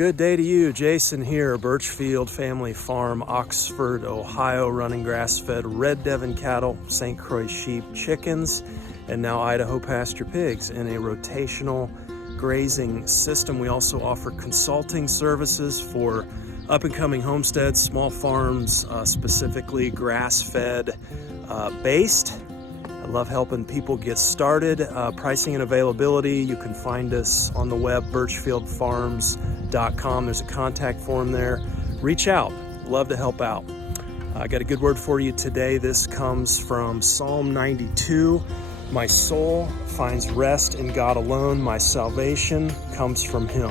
Good day to you. Jason here, Birchfield Family Farm, Oxford, Ohio, running grass-fed Red Devon cattle, St. Croix sheep, chickens, and now Idaho Pasture Pigs in a rotational grazing system. We also offer consulting services for up-and-coming homesteads, small farms, specifically grass-fed based. I love helping people get started. Pricing and availability, you can find us on the web, birchfieldfarms.com. There's a contact form there. Reach out. Love to help out. I got a good word for you today. This comes from Psalm 92. My soul finds rest in God alone. My salvation comes from Him.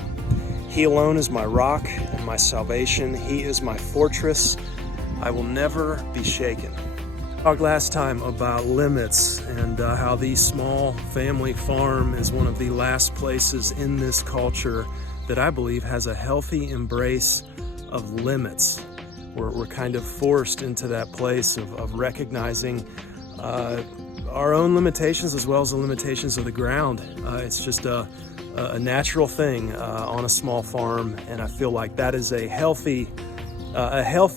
He alone is my rock and my salvation. He is my fortress. I will never be shaken. Talked last time about limits and how the small family farm is one of the last places in this culture that I believe has a healthy embrace of limits. We're kind of forced into that place of recognizing our own limitations as well as the limitations of the ground. It's just a natural thing on a small farm, and I feel like that is a healthy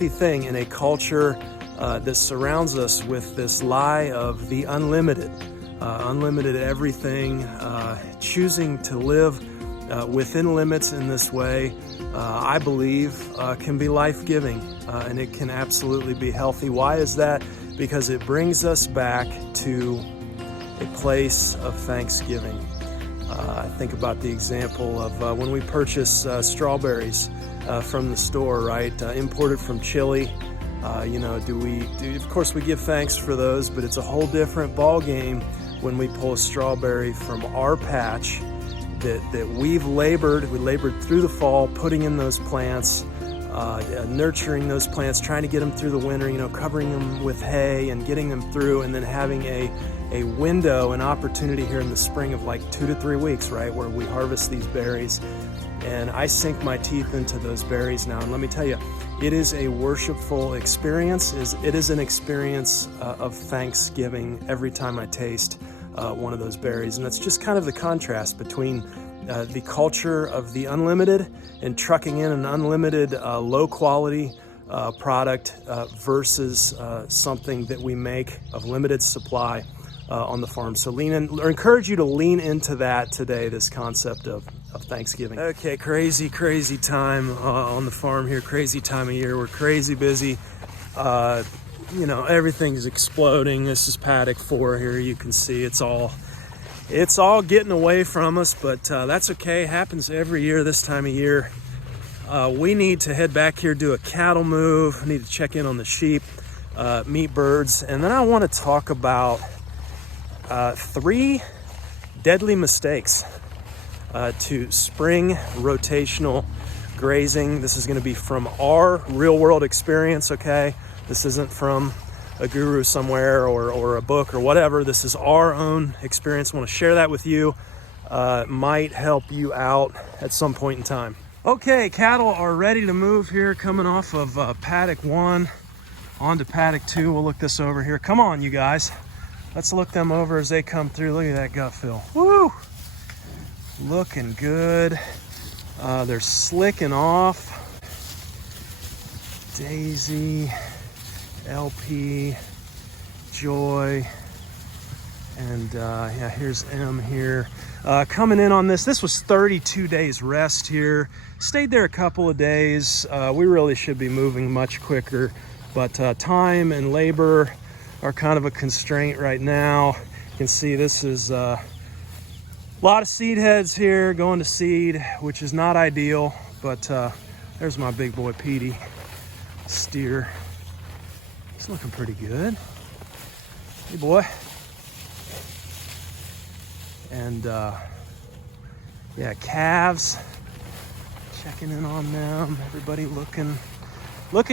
thing in a culture that surrounds us with this lie of the unlimited, unlimited everything, choosing to live within limits in this way, I believe can be life-giving, and it can absolutely be healthy. Why is that? Because it brings us back to a place of thanksgiving. I think about the example of when we purchase strawberries from the store, right? Imported from Chile. Of course we give thanks for those, but it's a whole different ball game when we pull a strawberry from our patch that we labored through the fall, putting in those plants, nurturing those plants, trying to get them through the winter, covering them with hay and getting them through, and then having a window, an opportunity here in the spring of like 2 to 3 weeks, right, where we harvest these berries. And I sink my teeth into those berries now, and let me tell you, it is a worshipful experience. It is an experience of thanksgiving every time I taste one of those berries. And that's just kind of the contrast between the culture of the unlimited and trucking in an unlimited, low quality product versus something that we make of limited supply on the farm. So encourage you to lean into that today, this concept of Thanksgiving. Okay, crazy time on the farm here, crazy time of year. We're crazy busy. Everything's exploding. This is paddock 4 here. You can see it's all getting away from us, but that's okay. It happens every year this time of year. We need to head back here, do a cattle move. I need to check in on the sheep, meet birds, and then I want to talk about 3 deadly mistakes to spring rotational grazing. This is going to be from our real world experience, okay? This isn't from a guru somewhere or a book or whatever. This is our own experience. I want to share that with you. Might help you out at some point in time. Okay, cattle are ready to move here, coming off of paddock 1 onto paddock 2. We'll look this over here. Come on, you guys. Let's look them over as they come through. Look at that gut fill. Woo! Looking good. They're slicking off. Daisy, LP, Joy, and here's M here. Coming in on this. This was 32 days rest here. Stayed there a couple of days. We really should be moving much quicker, but time and labor are kind of a constraint right now. You can see this is a lot of seed heads here going to seed, which is not ideal, but there's my big boy Petey steer. He's looking pretty good. Hey boy. And calves, checking in on them. Everybody looking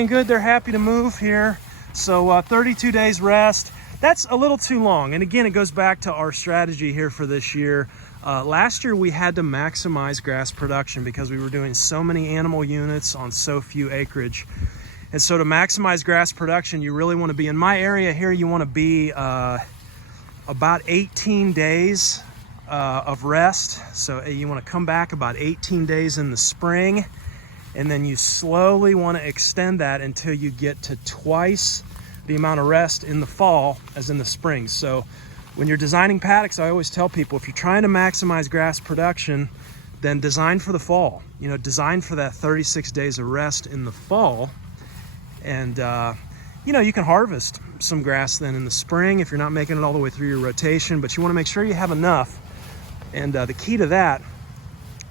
good. They're happy to move here. So 32 days rest. That's a little too long. And again, it goes back to our strategy here for this year. Last year we had to maximize grass production because we were doing so many animal units on so few acreage. And so to maximize grass production, you really want to be, in my area here, you want to be about 18 days of rest. So you want to come back about 18 days in the spring And then you slowly want to extend that until you get to twice the amount of rest in the fall as in the spring. So when you're designing paddocks, I always tell people, if you're trying to maximize grass production, then design for the fall. You know, design for that 36 days of rest in the fall. And, you know, you can harvest some grass then in the spring if you're not making it all the way through your rotation, but you want to make sure you have enough. And the key to that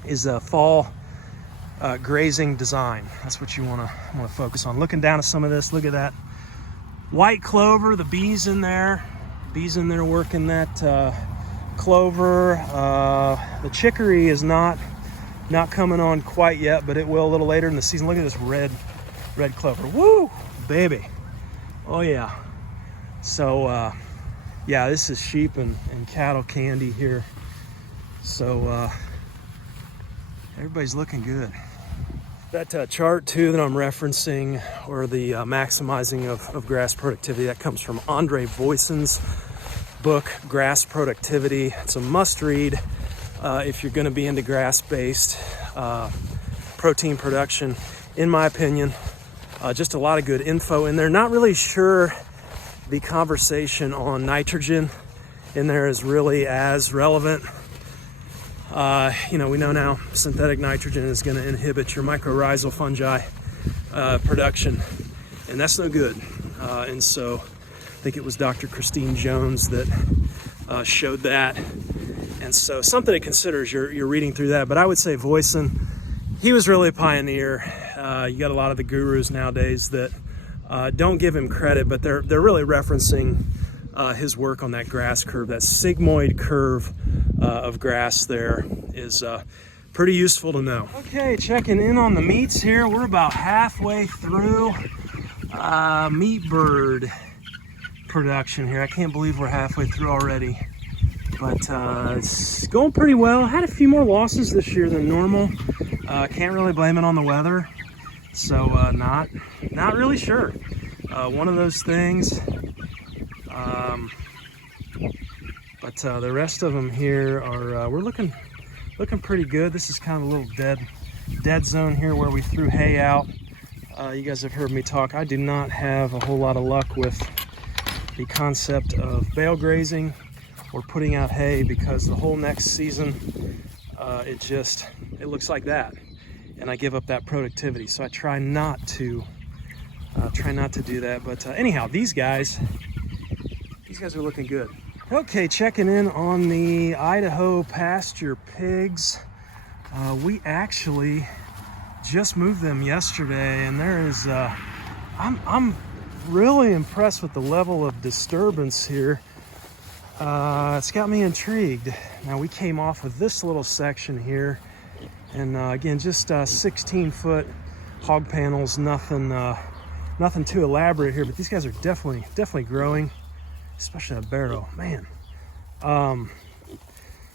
is fall grazing design. That's what you want to focus on. Looking down at some of this, look at that white clover, the bees in there working that clover. The chicory is not coming on quite yet, but it will a little later in the season. Look at this red clover. Woo, baby. Oh yeah. So yeah, this is sheep and cattle candy here. So everybody's looking good. That chart too that I'm referencing, or the maximizing of grass productivity, that comes from Andre Voisin's book, Grass Productivity. It's a must read if you're going to be into grass-based protein production, in my opinion. Just a lot of good info in there. Not really sure the conversation on nitrogen in there is really as relevant. You know, we know now synthetic nitrogen is going to inhibit your mycorrhizal fungi production, and that's no good. And so I think it was Dr. Christine Jones that showed that. And so something to consider as you're reading through that. But I would say Voisin, he was really a pioneer. You got a lot of the gurus nowadays that don't give him credit, but they're really referencing his work on that grass curve. That sigmoid curve of grass there is pretty useful to know. Okay, checking in on the meats here. We're about halfway through meat bird production here. I can't believe we're halfway through already, but it's going pretty well. Had a few more losses this year than normal. Can't really blame it on the weather, so not really sure. One of those things. But the rest of them here are we're looking pretty good. This is kind of a little dead zone here where we threw hay out. You guys have heard me talk. I do not have a whole lot of luck with the concept of bale grazing or putting out hay, because the whole next season it looks like that, and I give up that productivity. So I try not to do that. But anyhow, these guys are looking good. Okay, checking in on the Idaho Pasture Pigs. We actually just moved them yesterday, and there is I'm really impressed with the level of disturbance here. It's got me intrigued. Now, we came off of this little section here, and again, just 16-foot hog panels. Nothing too elaborate here, but these guys are definitely growing, especially that barrow, man.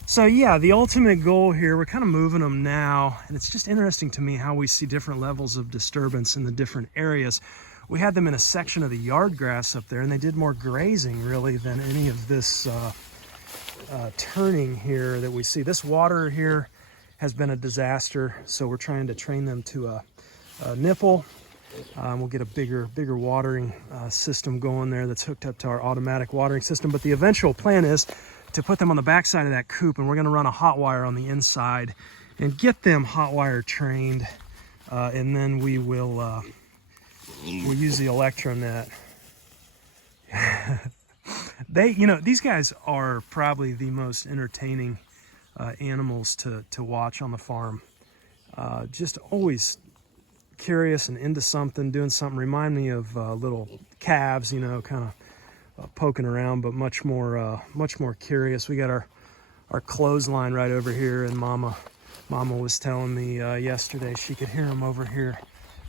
So yeah, the ultimate goal here, we're kind of moving them now, and it's just interesting to me how we see different levels of disturbance in the different areas. We had them in a section of the yard grass up there, and they did more grazing really than any of this turning here that we see. This water here has been a disaster, so we're trying to train them to a nipple. We'll get a bigger watering system going there that's hooked up to our automatic watering system. But the eventual plan is to put them on the back side of that coop, and we're going to run a hot wire on the inside and get them hot wire trained, and then we'll use the electronet. These guys are probably the most entertaining animals to watch on the farm. Just always curious and into something, doing something. Remind me of little calves, kind of poking around, but much more curious. We got our clothesline right over here, and Mama was telling me yesterday she could hear them over here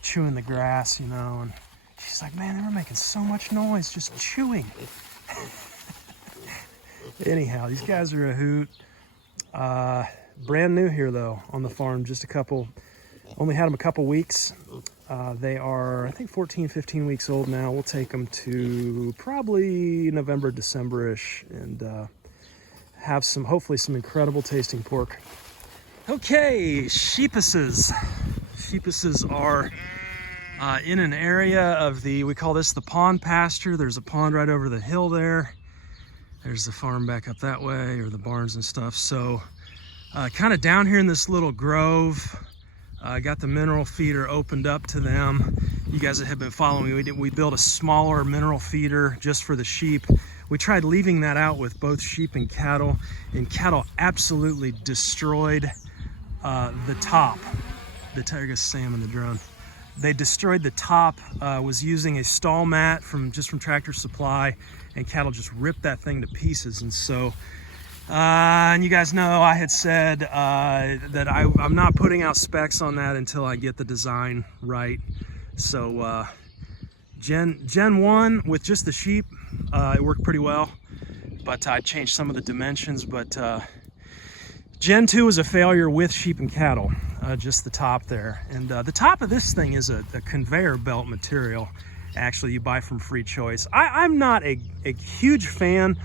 chewing the grass, and she's like, man, they were making so much noise just chewing. Anyhow, these guys are a hoot. Brand new here though on the farm, only had them a couple weeks. They are, I think, 14-15 weeks old now. We'll take them to probably November, December-ish, and have hopefully some incredible tasting pork. Okay, sheepuses sheepuses are in an area of we call this the pond pasture. There's a pond right over the hill there. There's the farm back up that way, or the barns and stuff. So kind of down here in this little grove, got the mineral feeder opened up to them. You guys that have been following me, we built a smaller mineral feeder just for the sheep. We tried leaving that out with both sheep and cattle absolutely destroyed the top. There goes Sam in the drone. They destroyed the top, was using a stall mat from Tractor Supply, and cattle just ripped that thing to pieces. And so, and you guys know I had said that I'm not putting out specs on that until I get the design right. So Gen 1 with just the sheep, it worked pretty well, but I changed some of the dimensions. But Gen 2 was a failure with sheep and cattle, just the top there. And the top of this thing is a conveyor belt material. Actually, you buy from Free Choice. I'm not a huge fan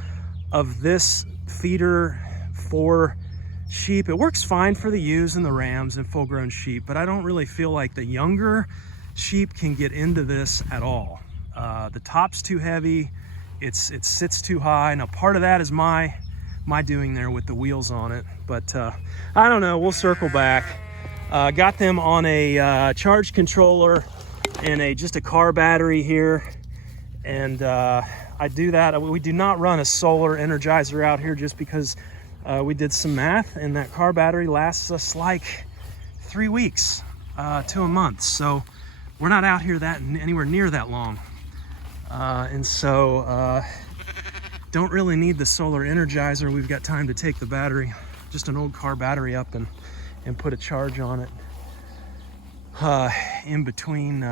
of this feeder for sheep. It works fine for the ewes and the rams and full-grown sheep, but I don't really feel like the younger sheep can get into this at all. The top's too heavy. It sits too high. Now, part of that is my doing there with the wheels on it, but I don't know. We'll circle back. Got them on a charge controller and just a car battery here, and I do that. We do not run a solar energizer out here just because we did some math, and that car battery lasts us like 3 weeks to a month. So we're not out here anywhere near that long, and so don't really need the solar energizer. We've got time to take the battery, just an old car battery, up and put a charge on it in between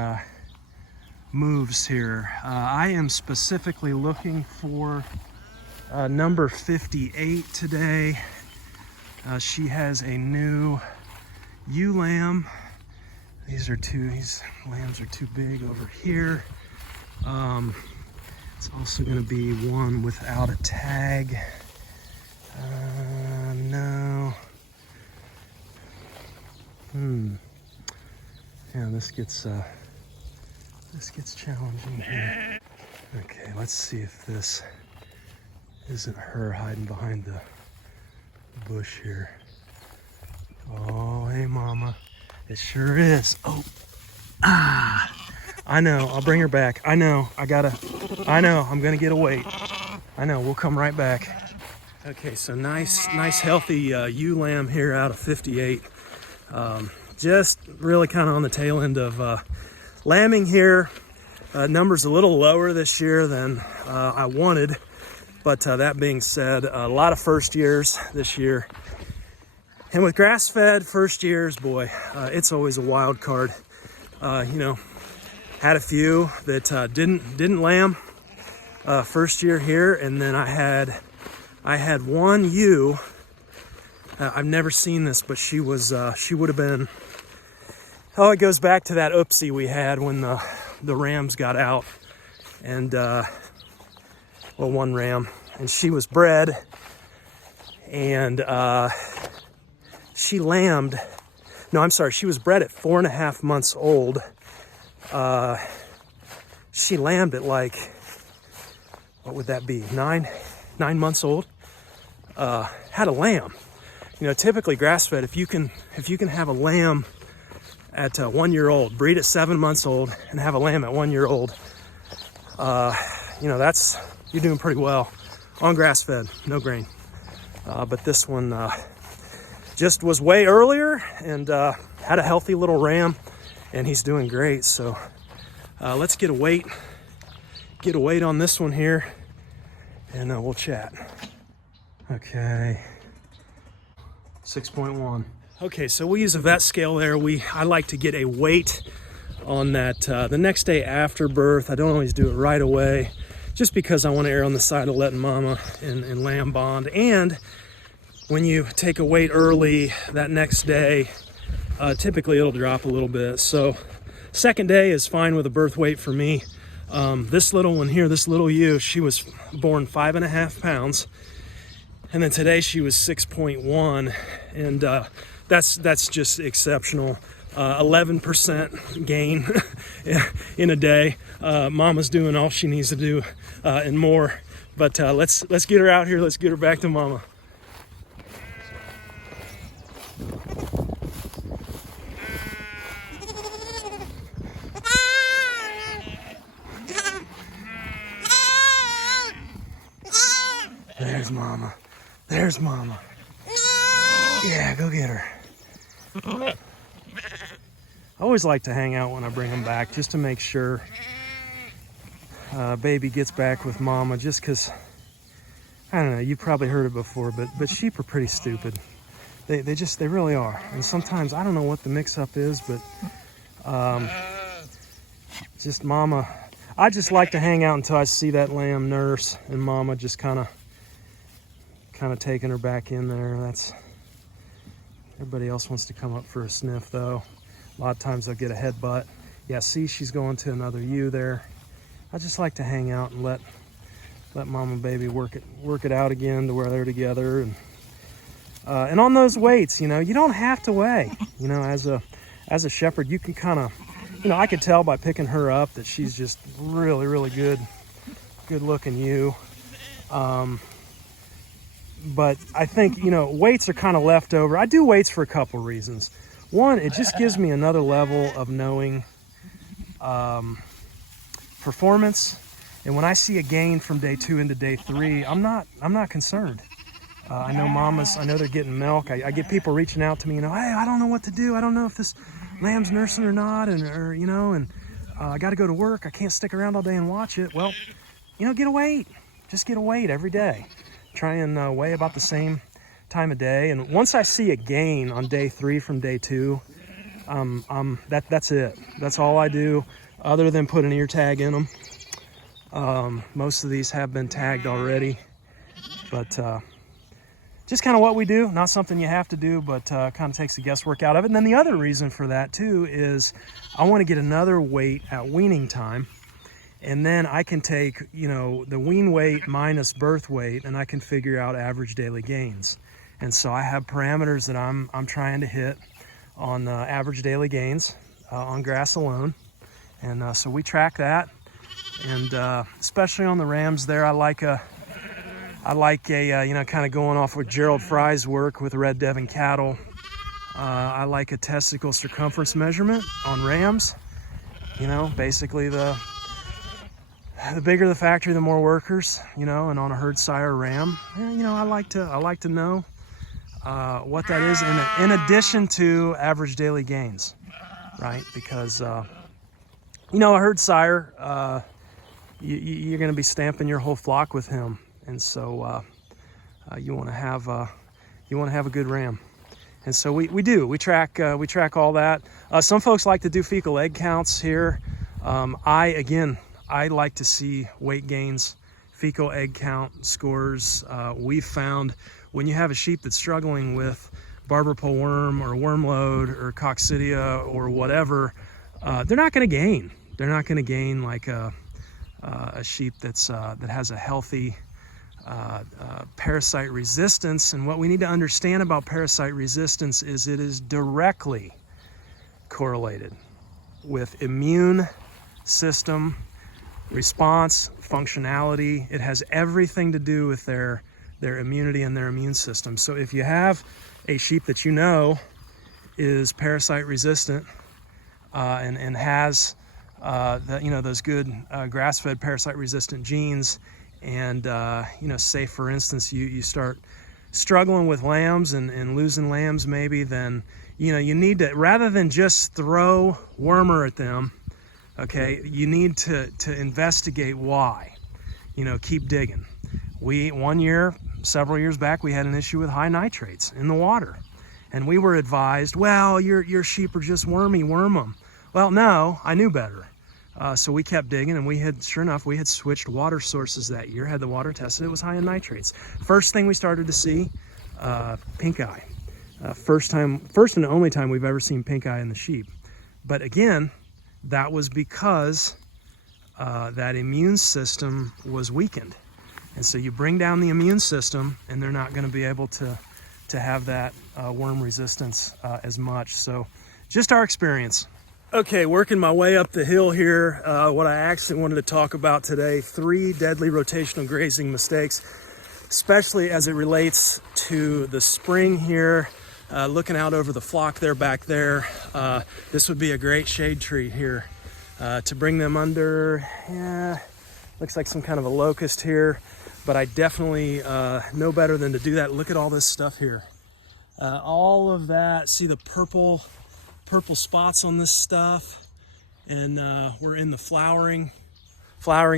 moves here. I am specifically looking for number 58 today. She has a new ewe lamb. These lambs are too big over here. It's also going to be one without a tag. No. Yeah, this gets challenging here. Okay, let's see if this isn't her hiding behind the bush here. Oh, hey, mama. It sure is. Oh, I know. I'll bring her back. I know. I'm gonna get a weight. I know. We'll come right back. Okay, so nice healthy ewe lamb here out of 58. Just really kind of on the tail end of lambing here. Numbers a little lower this year than I wanted, but that being said, a lot of first years this year. And with grass-fed first years, boy, it's always a wild card. Had a few that didn't lamb first year here, and then I had one ewe. I've never seen this, but she would have been. Oh, it goes back to that oopsie we had when the rams got out, and one ram, and she was bred, and she lambed. No, I'm sorry. She was bred at 4.5 months old. She lambed at like, what would that be? 9 months old. Had a lamb. Typically grass-fed, if you can have a lamb at 1 year old, breed at 7 months old, and have a lamb at 1 year old, you're doing pretty well on grass-fed, no grain. But this one just was way earlier and had a healthy little ram, and he's doing great. So let's get a weight on this one here, and we'll chat. Okay, 6.1. Okay, so we use a vet scale there. I like to get a weight on that the next day after birth. I don't always do it right away, just because I want to err on the side of letting mama and lamb bond. And when you take a weight early that next day, typically it'll drop a little bit. So second day is fine with a birth weight for me. This little one here, this little ewe, she was born 5.5 pounds. And then today she was 6.1, and that's just exceptional. 11% gain in a day. Mama's doing all she needs to do and more. But let's get her out here. Let's get her back to Mama. There's Mama. There's Mama. Yeah, go get her. I always like to hang out when I bring them back just to make sure baby gets back with Mama, just because, I don't know, you've probably heard it before, but sheep are pretty stupid. They really are. And sometimes, I don't know what the mix-up is, but just Mama, I just like to hang out until I see that lamb nurse and Mama just kind of taking her back in there. That's, everybody else wants to come up for a sniff though. A lot of times they'll get a headbutt. Yeah, see, she's going to another ewe there. I just like to hang out and let Mama and baby work it out again to where they're together. And on those weights, you know, you don't have to weigh. You know, as a shepherd, you can kind of, you know, I could tell by picking her up that she's just really, really good looking ewe. But I think, you know, weights are kind of left over. I do weights for a couple reasons. One, it just gives me another level of knowing performance. And when I see a gain from day 2 into day 3, I'm not concerned. I know mamas, I know they're getting milk. I get people reaching out to me, you know, hey, I don't know what to do. I don't know if this lamb's nursing or not, or you know, and I got to go to work. I can't stick around all day and watch it. Well, you know, get a weight. Just get a weight every day. Try and weigh about the same time of day. And once I see a gain on day 3 from day 2, that's it. That's all I do, other than put an ear tag in them. Most of these have been tagged already, but just kind of what we do. Not something you have to do, but kind of takes the guesswork out of it. And then the other reason for that too is I want to get another weight at weaning time. And then I can take, you know, the wean weight minus birth weight, and I can figure out average daily gains. And so I have parameters that I'm trying to hit on average daily gains on grass alone. And so we track that. And especially on the rams there, I like a you know, kind of going off with Gerald Fry's work with Red Devon cattle. I like a testicle circumference measurement on rams. You know, basically the bigger the factory, the more workers, you know, and on a herd sire ram, you know, I like to know what that is in addition to average daily gains, right? Because, you know, a herd sire, you're going to be stamping your whole flock with him. And so you want to have a good ram. And so we track all that. Some folks like to do fecal egg counts here. I like to see weight gains, fecal egg count scores. We've found when you have a sheep that's struggling with barber pole worm or worm load or coccidia or whatever, they're not going to gain. They're not going to gain like a sheep that's that has a healthy parasite resistance. And what we need to understand about parasite resistance is it is directly correlated with immune system response, functionality. It has everything to do with their immunity and their immune system. So if you have a sheep that you know is parasite resistant and has you know, those good grass-fed parasite resistant genes, and you know, say for instance you start struggling with lambs and losing lambs maybe, then you know, you need to, rather than just throw wormer at them, okay, you need to investigate why. You know, keep digging. One year, several years back, we had an issue with high nitrates in the water. And we were advised, well, your sheep are just wormy, worm them. Well, no, I knew better. So we kept digging, and sure enough, we had switched water sources that year, had the water tested, it was high in nitrates. First thing we started to see, pink eye. First and only time we've ever seen pink eye in the sheep. But again, that was because that immune system was weakened. And so you bring down the immune system and they're not going to be able to have that worm resistance as much. So just our experience. Okay, working my way up the hill here. What I actually wanted to talk about today, 3 deadly rotational grazing mistakes, especially as it relates to the spring here. Looking out over the flock there back there, this would be a great shade tree here to bring them under. Yeah, looks like some kind of a locust here, but I definitely know better than to do that. Look at all this stuff here. All of that, see the purple spots on this stuff, and we're in the flowering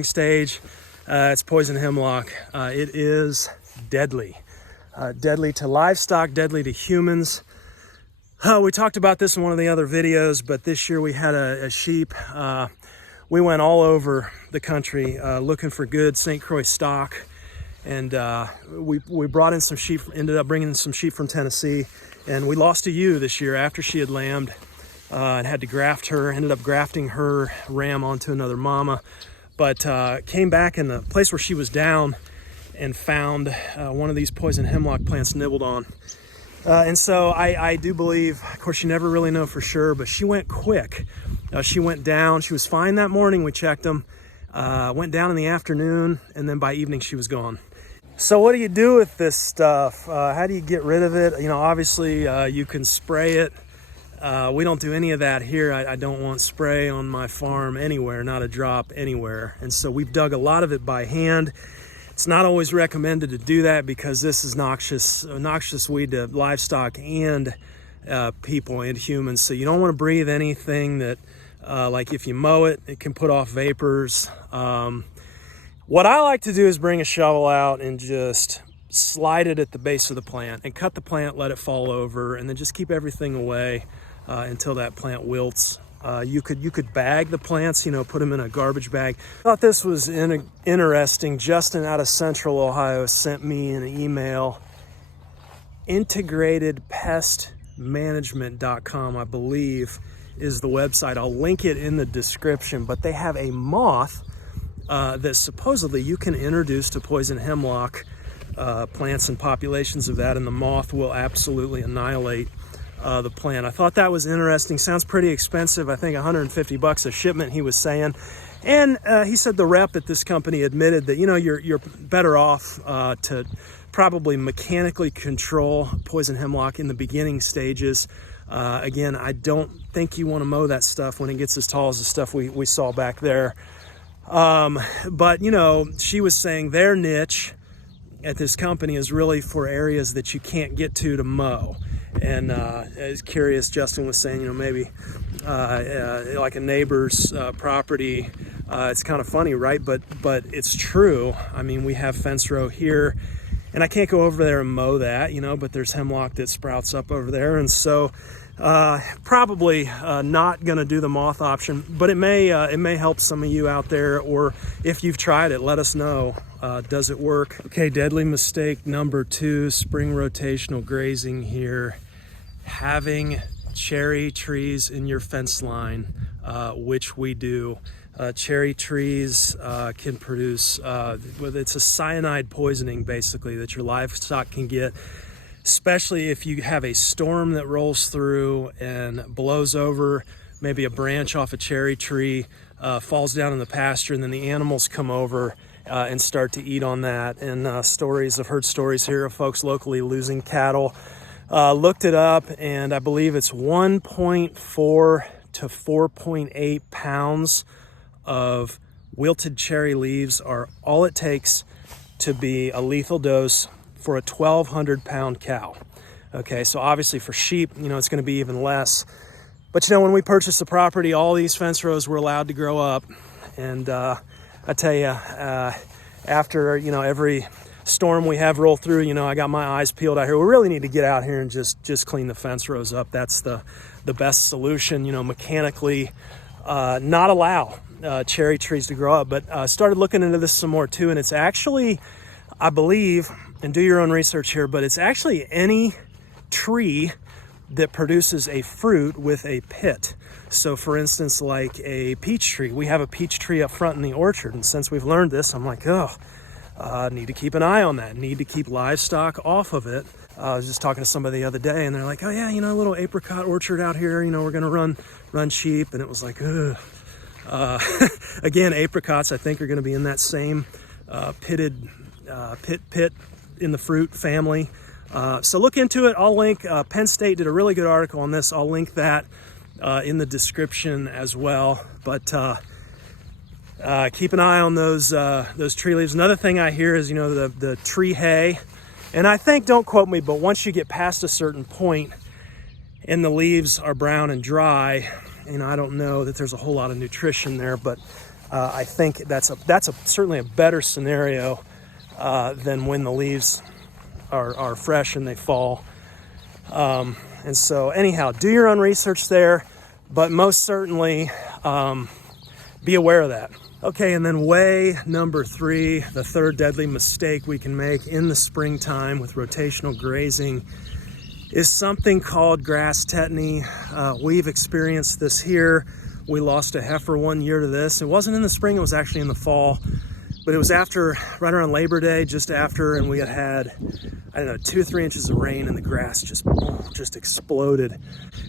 stage. It's poison hemlock. It is deadly. Deadly to livestock, deadly to humans. We talked about this in one of the other videos, but this year we had a sheep. We went all over the country looking for good St. Croix stock, and we brought in some sheep, ended up bringing some sheep from Tennessee, and we lost a ewe this year after she had lambed and had to graft her. Ended up grafting her ram onto another mama, but came back in the place where she was down and found one of these poison hemlock plants nibbled on. And so I do believe, of course you never really know for sure, but she went quick. She went down, she was fine that morning, we checked them, went down in the afternoon, and then by evening she was gone. So what do you do with this stuff? How do you get rid of it? You know, obviously you can spray it. We don't do any of that here. I don't want spray on my farm anywhere, not a drop anywhere. And so we've dug a lot of it by hand. It's not always recommended to do that because this is noxious weed to livestock and people and humans. So you don't want to breathe anything that, like if you mow it, it can put off vapors. What I like to do is bring a shovel out and just slide it at the base of the plant and cut the plant, let it fall over, and then just keep everything away until that plant wilts. You could bag the plants, you know, put them in a garbage bag. I thought this was interesting. Justin out of Central Ohio sent me an email. integratedpestmanagement.com, I believe, is the website. I'll link it in the description, but they have a moth that supposedly you can introduce to poison hemlock plants and populations of that, and the moth will absolutely annihilate the plant. I thought that was interesting. Sounds pretty expensive. I think $150 a shipment, he was saying. And he said the rep at this company admitted that, you know, you're better off to probably mechanically control poison hemlock in the beginning stages. Again, I don't think you want to mow that stuff when it gets as tall as the stuff we saw back there. But, you know, she was saying their niche at this company is really for areas that you can't get to mow. And I was curious, Justin was saying, you know, maybe like a neighbor's property. It's kind of funny, right? But it's true. I mean, we have fence row here, and I can't go over there and mow that, you know, but there's hemlock that sprouts up over there. And so probably not going to do the moth option, but it may help some of you out there, or if you've tried it, let us know. Does it work? Okay, deadly mistake number 2, spring rotational grazing here. Having cherry trees in your fence line, which we do. Cherry trees can produce, it's a cyanide poisoning basically that your livestock can get, especially if you have a storm that rolls through and blows over maybe a branch off a cherry tree, falls down in the pasture, and then the animals come over and start to eat on that. And I've heard stories here of folks locally losing cattle. Looked it up, and I believe it's 1.4 to 4.8 pounds of wilted cherry leaves are all it takes to be a lethal dose for a 1,200 pound cow. Okay, so obviously for sheep, you know, it's going to be even less. But you know, when we purchased the property, all these fence rows were allowed to grow up. And I tell you, after, you know, every storm we have roll through, you know, I got my eyes peeled out here. We really need to get out here and just clean the fence rows up. That's the best solution, you know, mechanically not allow cherry trees to grow up. But started looking into this some more too, and it's actually, I believe, and do your own research here, but it's actually any tree that produces a fruit with a pit. So for instance, like a peach tree, we have a peach tree up front in the orchard, and since we've learned this, I'm like, need to keep an eye on that, need to keep livestock off of it. I was just talking to somebody the other day, and they're like, oh yeah, you know, a little apricot orchard out here, you know, we're gonna run sheep. And it was like, ugh. Again, apricots I think are gonna be in that same pit in the fruit family. So look into it. I'll link, Penn State did a really good article on this. I'll link that in the description as well. But keep an eye on those tree leaves. Another thing I hear is, you know, the tree hay. And I think, don't quote me, but once you get past a certain point and the leaves are brown and dry, and I don't know that there's a whole lot of nutrition there, but I think that's certainly a better scenario than when the leaves are fresh and they fall. And so anyhow, do your own research there, but most certainly be aware of that. Okay, and then way number 3, the third deadly mistake we can make in the springtime with rotational grazing is something called grass tetany. We've experienced this here. We lost a heifer one year to this. It wasn't in the spring, it was actually in the fall, but it was after, right around Labor Day, just after, and we had, I don't know, 2 or 3 inches of rain, and the grass just exploded.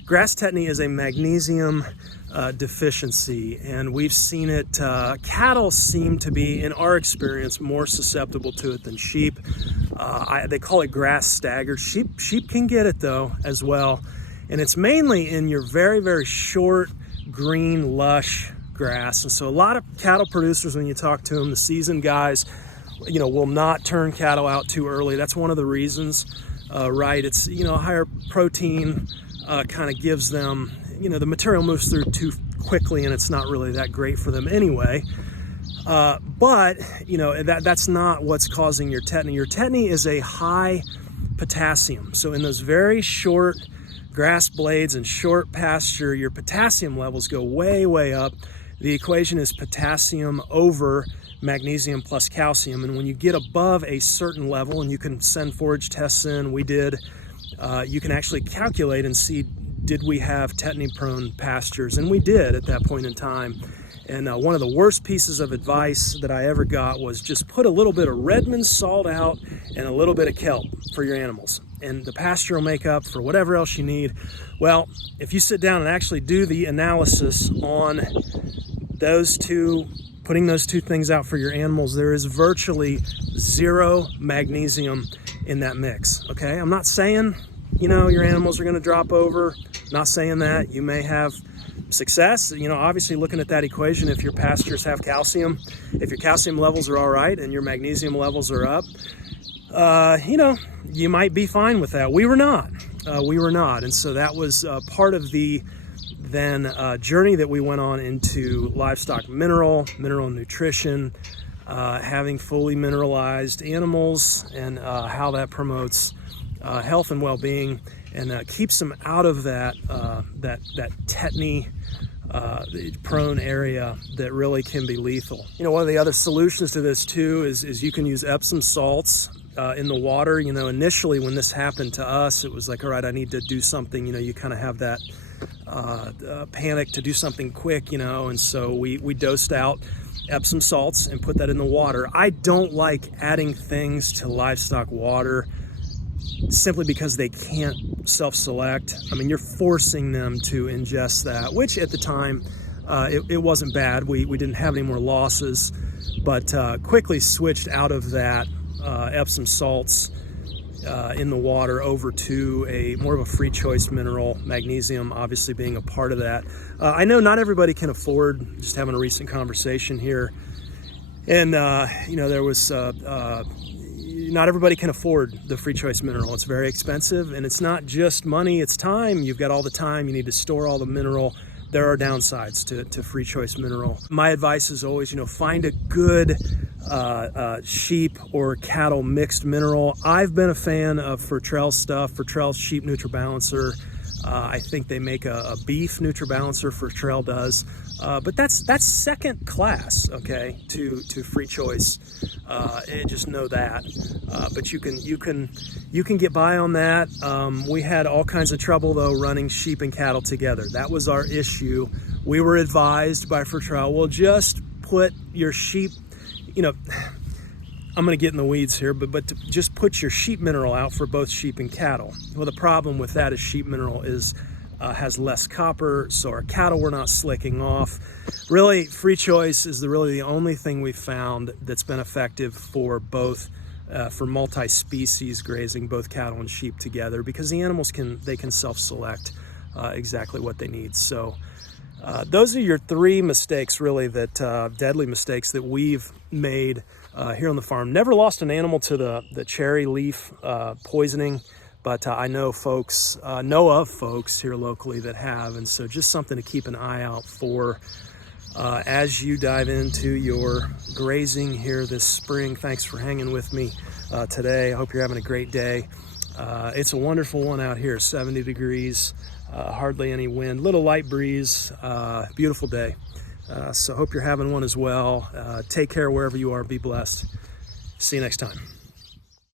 Grass tetany is a magnesium deficiency, and we've seen it. Cattle seem to be, in our experience, more susceptible to it than sheep. They call it grass stagger. Sheep can get it though as well, and it's mainly in your very, very short, green, lush grass. And so a lot of cattle producers, when you talk to them, the seasoned guys, you know, will not turn cattle out too early. That's one of the reasons, right? It's, you know, higher protein kind of gives them, you know, the material moves through too quickly, and it's not really that great for them anyway. But, you know, that's not what's causing your tetany. Your tetany is a high potassium. So in those very short grass blades and short pasture, your potassium levels go way, way up. The equation is potassium over magnesium plus calcium. And when you get above a certain level, and you can send forage tests in, we did, you can actually calculate and see, did we have tetany prone pastures? And we did at that point in time. And one of the worst pieces of advice that I ever got was just put a little bit of Redmond salt out and a little bit of kelp for your animals, and the pasture will make up for whatever else you need. Well, if you sit down and actually do the analysis on those two, putting those two things out for your animals, there is virtually zero magnesium in that mix. Okay, I'm not saying, you know, your animals are going to drop over. Not saying that. You may have success, you know, obviously looking at that equation. If your pastures have calcium, if your calcium levels are all right and your magnesium levels are up, you know, you might be fine with that. We were not. And so that was part of the then journey that we went on into livestock mineral nutrition, having fully mineralized animals, and how that promotes health and well-being, and keeps them out of that tetany prone area that really can be lethal. You know, one of the other solutions to this too is you can use Epsom salts in the water. You know, initially when this happened to us, it was like, all right, I need to do something. You know, you kind of have that panic to do something quick, you know, and so we dosed out Epsom salts and put that in the water. I don't like adding things to livestock water simply because they can't self-select. I mean, you're forcing them to ingest that, which at the time, it wasn't bad. We didn't have any more losses, but quickly switched out of that Epsom salts in the water over to a more of a free choice mineral, magnesium obviously being a part of that. I know not everybody can afford, just having a recent conversation here, and you know, there was not everybody can afford the free choice mineral. It's very expensive, and it's not just money, it's time. You've got all the time, you need to store all the mineral. There are downsides to free choice mineral. My advice is always, you know, find a good sheep or cattle mixed mineral. I've been a fan of Fertrell's stuff, Fertrell's Sheep NutriBalancer. I think they make a beef NutriBalancer, Fertrell does, but that's second class, okay, to free choice. And just know that. But you can get by on that. We had all kinds of trouble though running sheep and cattle together. That was our issue. We were advised by Fertrell, well, just put your sheep, you know, I'm going to get in the weeds here, but to just put your sheep mineral out for both sheep and cattle. Well, the problem with that is sheep mineral has less copper, so our cattle were not slicking off. Really, free choice is really the only thing we've found that's been effective for both for multi-species grazing, both cattle and sheep together, because the animals can self-select exactly what they need. So those are your 3 mistakes, really, that deadly mistakes that we've made here on the farm. Never lost an animal to the cherry leaf poisoning, but I know of folks here locally that have, and so just something to keep an eye out for as you dive into your grazing here this spring. Thanks for hanging with me today. I hope you're having a great day. It's a wonderful one out here, 70 degrees, hardly any wind, little light breeze, beautiful day. So hope you're having one as well. Take care wherever you are. Be blessed. See you next time.